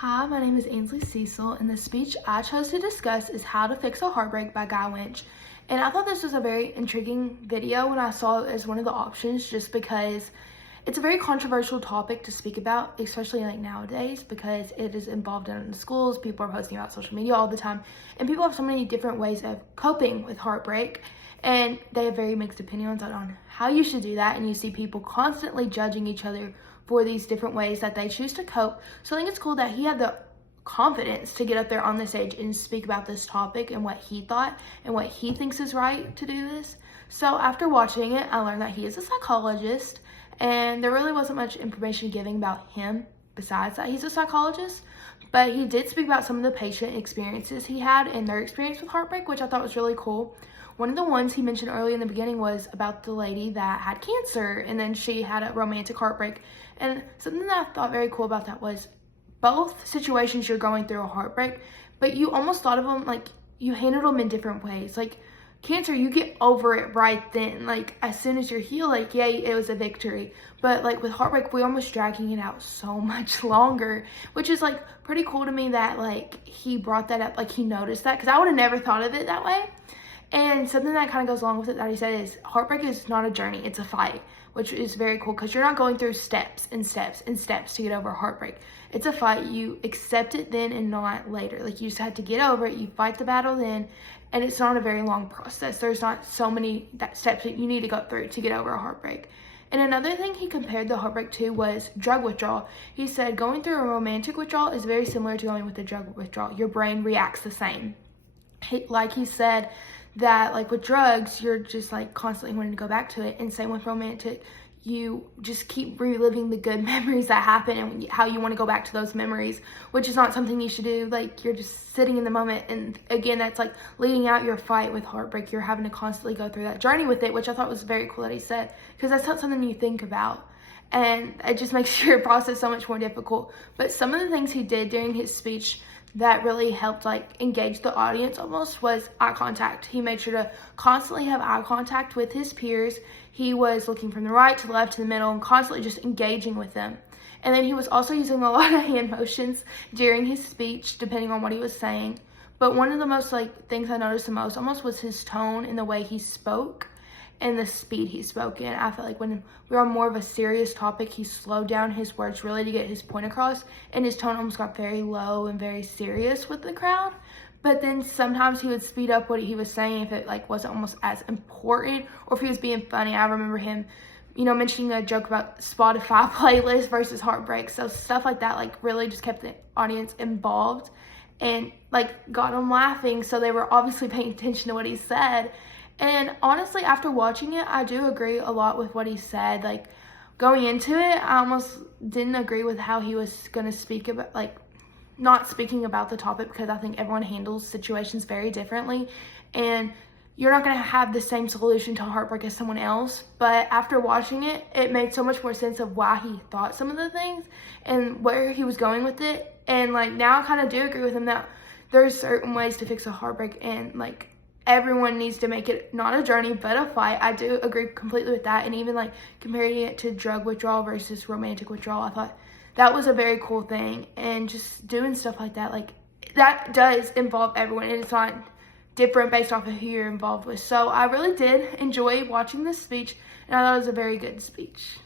Hi, my name is Ainsley Cecil, and the speech I chose to discuss is How to Fix a Heartbreak by Guy Winch. And I thought this was a very intriguing video when I saw it as one of the options, just because it's a very controversial topic to speak about, especially like nowadays, because it is involved in the schools. People are posting about social media all the time, and people have so many different ways of coping with heartbreak, and they have very mixed opinions on how you should do that. And you see people constantly judging each other for these different ways that they choose to cope. So I think it's cool that he had the confidence to get up there on the stage and speak about this topic and what he thought and what he thinks is right to do this. So after watching it, I learned that he is a psychologist, and there really wasn't much information given about him besides that he's a psychologist. But he did speak about some of the patient experiences he had and their experience with heartbreak, which I thought was really cool. One of the ones he mentioned early in the beginning was about the lady that had cancer, and then she had a romantic heartbreak. And something that I thought very cool about that was both situations you're going through a heartbreak, but you almost thought of them like you handled them in different ways. Like cancer, you get over it right then. Like as soon as you're healed, like yay, it was a victory. But like with heartbreak, we're almost dragging it out so much longer, which is like pretty cool to me that like he brought that up, like he noticed that, because I would have never thought of it that way. And something that kind of goes along with it that he said is heartbreak is not a journey, it's a fight, which is very cool because you're not going through steps and steps and steps to get over heartbreak. It's a fight. You accept it then and not later. Like you just have to get over it. You fight the battle then, and it's not a very long process. There's not so many steps that you need to go through to get over a heartbreak. And another thing he compared the heartbreak to was drug withdrawal. He said going through a romantic withdrawal is very similar to going with a drug withdrawal. Your brain reacts the same. Like he said, that like with drugs, you're just like constantly wanting to go back to it, and same with romantic, you just keep reliving the good memories that happen and how you want to go back to those memories, which is not something you should do. Like you're just sitting in the moment, and again, that's like leading out your fight with heartbreak. You're having to constantly go through that journey with it, which I thought was very cool that he said, because that's not something you think about, and it just makes your process so much more difficult. But some of the things he did during his speech that really helped like engage the audience almost was eye contact. He made sure to constantly have eye contact with his peers. He was looking from the right to the left to the middle and constantly just engaging with them. And then he was also using a lot of hand motions during his speech, depending on what he was saying. But one of the most like things I noticed the most almost was his tone and the way he spoke and the speed he spoke in. I felt like when we were on more of a serious topic, he slowed down his words really to get his point across, and his tone almost got very low and very serious with the crowd. But then sometimes he would speed up what he was saying if it like wasn't almost as important, or if he was being funny. I remember him, mentioning a joke about Spotify playlist versus heartbreak. So stuff like that like really just kept the audience involved and like got them laughing. So they were obviously paying attention to what he said. And honestly, after watching it, I do agree a lot with what he said. Like going into it, I almost didn't agree with how he was going to speak about, like not speaking about the topic, because I think everyone handles situations very differently. And you're not going to have the same solution to heartbreak as someone else. But after watching it, it made so much more sense of why he thought some of the things and where he was going with it. And like now I kind of do agree with him that there's certain ways to fix a heartbreak, and like everyone needs to make it not a journey but a fight. I do agree completely with that. And even like comparing it to drug withdrawal versus romantic withdrawal, I thought that was a very cool thing. And just doing stuff like that, like that does involve everyone, and it's not different based off of who you're involved with. So I really did enjoy watching this speech, and I thought it was a very good speech.